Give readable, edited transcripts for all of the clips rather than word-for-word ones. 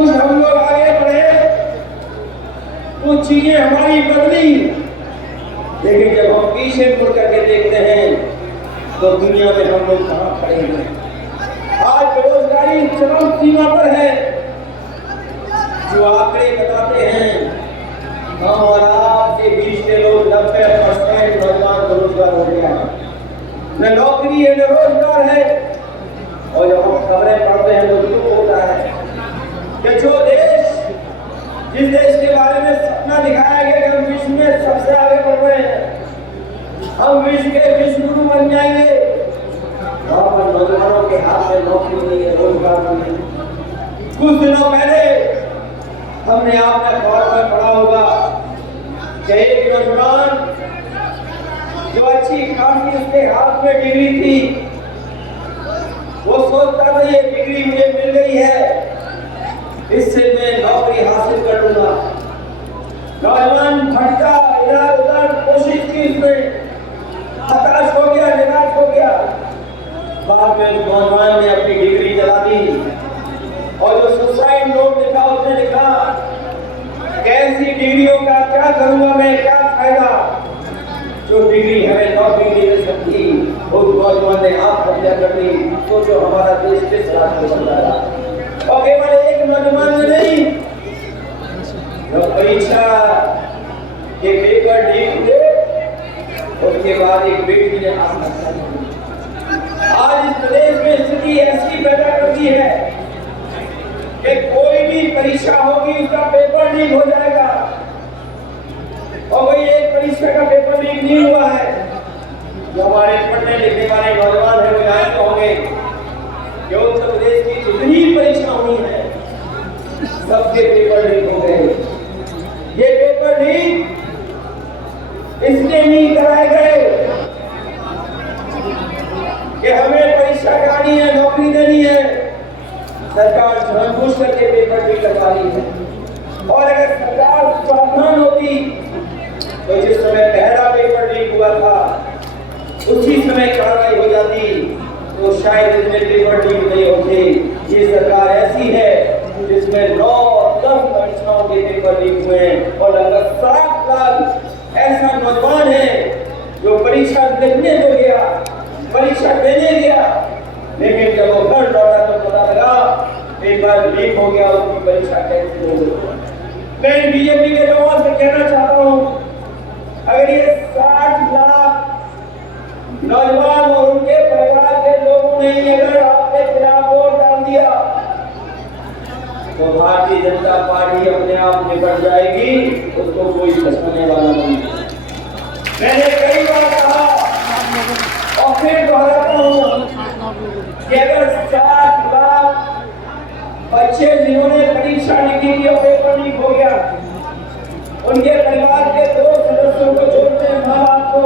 कुछ हम लोग आगे बढ़े, कुछ चीजें हमारी बदली, लेकिन जब हम पीछे मुड़ करके देखते हैं तो दुनिया में हम लोग कहाँ खड़े हैं। आज बेरोजगारी चरम सीमा पर है। जो आंकड़े बताते हैं हम और आपके बीच के लोग 90% नौजवान बेरोजगार हो गया है, न नौकरी है न रोजगार है। और जब हम खबरें पढ़ते हैं तो दुख होता है कि जो देश, जिस देश के बारे में सपना दिखाया गया कि हम विश्व में सबसे आगे बढ़ रहे हैं, हम विश्व के विश्वगुरु बन जाएंगे, वहां पर नौजवानों के हाथ में नौकरी नहीं है, रोजगार नहीं है। कुछ दिनों पहले हमने आपने अखबार में पढ़ा होगा कि एक नौजवान जो अच्छी खासी उसके हाथ में डिग्री थी, वो सोचता था ये डिग्री मुझे मिल गई है, इससे मैं नौकरी हासिल कर लूंगा। नौजवान भटका, इधर उधर कोशिश की, उसमें हताश हो गया, निराश हो गया। बाद में नौजवान ने अपनी डिग्री जला दी और जो सुसाइड नोट लिखा उसने लिखा कैसी डिग्रियों का क्या करूंगा मैं, क्या फायदा, जो डिग्री हमें नौकरी नहीं मिल सकती। उस नौजवान ने आत्महत्या कर दी। तो जो हमारा देश किस रास्ते पर जा रहा है। और केवल एक नौजवान ने नहीं, जो परीक्षा के पेपर लीक हुए उसके बाद एक बेटी ने आत्महत्या की। आज इस प्रदेश में स्थिति ऐसी पैदा करती है कि कोई भी परीक्षा होगी उसका पेपर लीक हो जाएगा। और वही एक परीक्षा का पेपर लीक नहीं हुआ है, जो हमारे पढ़ने लिखने वाले नौजवान हैं वो यहाँ होंगे कि उत्तर प्रदेश की जितनी परीक्षा हुई है सबके पेपर लीक हो गए। ये पेपर लीक इसलिए नहीं कराए गए कि हमें परीक्षा करानी है, नौकरी देनी है। सरकार जानबूझ करके पेपर लीक करवा रही है। और अगर सरकार सावधान होती तो जिस समय पहला पेपर लीक हुआ था उसी समय कार्रवाई हो जाती तो शायद इसमें पेपर लीक नहीं होते। ये सरकार ऐसी है जिसमें 9-10 परीक्षाओं के पेपर लीक हुए और लगभग 7 लाख ऐसा नौजवान है जो परीक्षा लिखने तो गया, परीक्षा देने गया, लेकिन जब वो घर लौटा तो पता लगा पेपर लीक हो गया, उसकी परीक्षा कैंसिल हो गई। मैं बीजेपी के लोगों से कहना चाहता हूँ, अगर ये 60 लाख नौजवान और उनके परिवार के लोगों ने अगर आपके खिलाफ वोट डाल दिया तो भारतीय जनता पार्टी अपने आप निपट जाएगी, उसको कोई फंसाने वाला नहीं। मैंने कई बार कहा और फिर दोहराता हूँ कि अगर 60 लाख बच्चे जिन्होंने परीक्षा लिखी थी और पेपर लीक हो गया, उनके परिवार के 2 सदस्यों को जोड़ते हैं, माँ बाप को,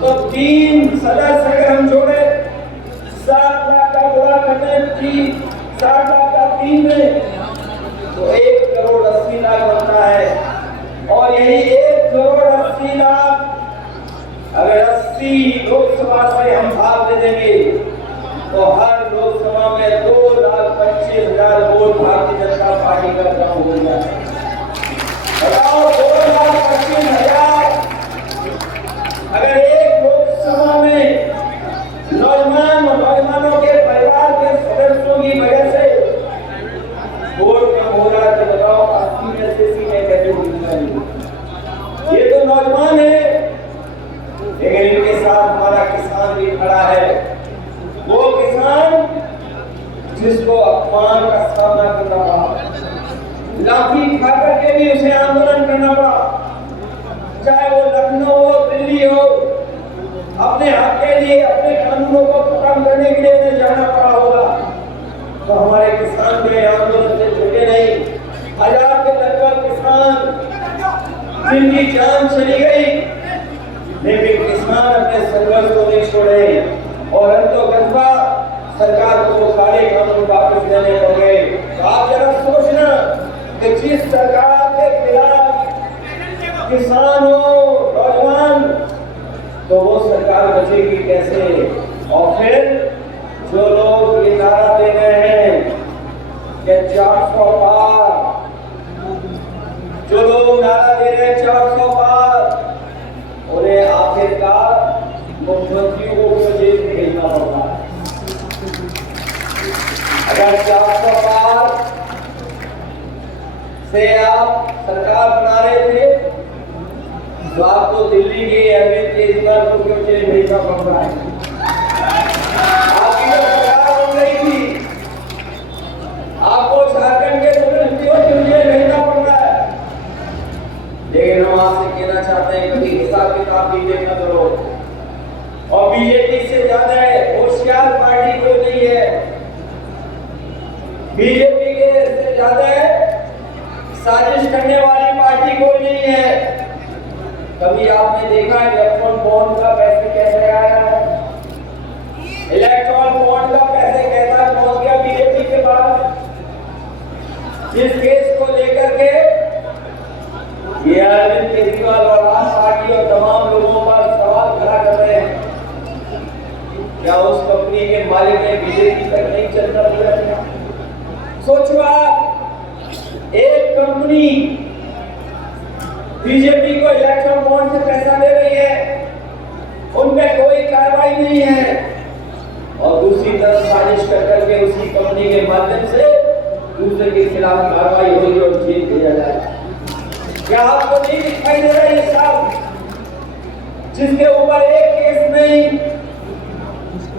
तो 3 सदस्य अगर हम जोड़े 7 लाख का गुणा करते हैं 60 लाख का 3 में तो 1,80,00,000 बनता है। और यही 1,80,00,000 अगर 80 लोकसभा से हम भाग दे देंगे तो हर लोकसभा में 2,25,000 वोट भारतीय जनता पार्टी का काम हो जाए। 2,25,000 अगर एक लोकसभा में नौजवान और नौजवानों के परिवार के सदस्यों की वजह से वोट कम हो रहा है तो बताओ 80 में से सीटें कैसे मिलेंगी। ये तो नौजवान है, लेकिन इनके साथ हमारा किसान भी खड़ा है। वो किसान जिसको अपमान का सामना करना पड़ा, लाठी खा करके भी उसे आंदोलन करना पड़ा, चाहे वो लखनऊ हो, दिल्ली हो, अपने हक के लिए, अपने कानूनों को खत्म करने के लिए उन्हें जाना पड़ा होगा। तो हमारे किसान के आंदोलन से छूटे नहीं। 1000 के लगभग किसान जिनकी जान चली गई, लेकिन किसान अपने संघर्ष को नहीं छोड़े और अंतोगत्वा सरकार को काले कानून वापस देने हो गए। तो आप जरा सोचना कि जिस सरकार के खिलाफ किसान हो, नौजवान, तो वो सरकार बचेगी कैसे। और फिर जो लोग ये नारा दे रहे हैं कि 400 पार, जो लोग नारा दे रहे हैं 400 पार, उन्हें आखिरकार मुख्यमंत्रियों को जेल भेजना होगा। अगर 400 पार से आप सरकार बना रहे थे तो आपको दिल्ली के अरविंद केजरीवाल को क्यों जेल भेजना पड़ रहा है? आपकी जो सरकार बन रही थी, आपको झारखंड के मुख्यमंत्रियों क्यों जेल भेजना पड़ रहा है? लेकिन हम आपसे कहना चाहते हैं कभी हिसाब किताब भी देखा करो। और बीजेपी से ज्यादा होशियार पार्टी कोई नहीं है। बीजेपी के से ज्यादा साजिश करने वाली पार्टी कोई नहीं है। कभी आपने देखा इलेक्ट्रॉन बॉन्ड का पैसे कैसे आया है? इलेक्ट्रॉन बॉन्ड का पैसे कैसा पहुंच गया बीजेपी के पास? जिस केस को लेकर के ये अरविंद केजरीवाल और आम पार्टी और तमाम लोगों पर सवाल खड़ा कर रहे हैं, क्या उस कंपनी के मालिक ने बीजेपी तक नहीं चलना दिया? सोचो आप, एक कंपनी बीजेपी को इलेक्ट्रॉन बॉन्ड से पैसा दे रही है, उन पे कोई कार्रवाई नहीं है, और दूसरी तरफ साजिश कर करके उसी कंपनी के माध्यम से दूसरे के खिलाफ कार्रवाई होगी और जेल भेजा जाएगा। क्या आपको नहीं दिखाई दे रहा ये सब? जिसके ऊपर एक केस नहीं,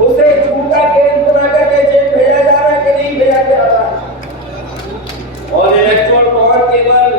उसे झूठा केस बना करके जेल भेजा जा रहा है कि नहीं भेजा जा रहा है? और इलेक्ट्रॉन बॉन्ड केवल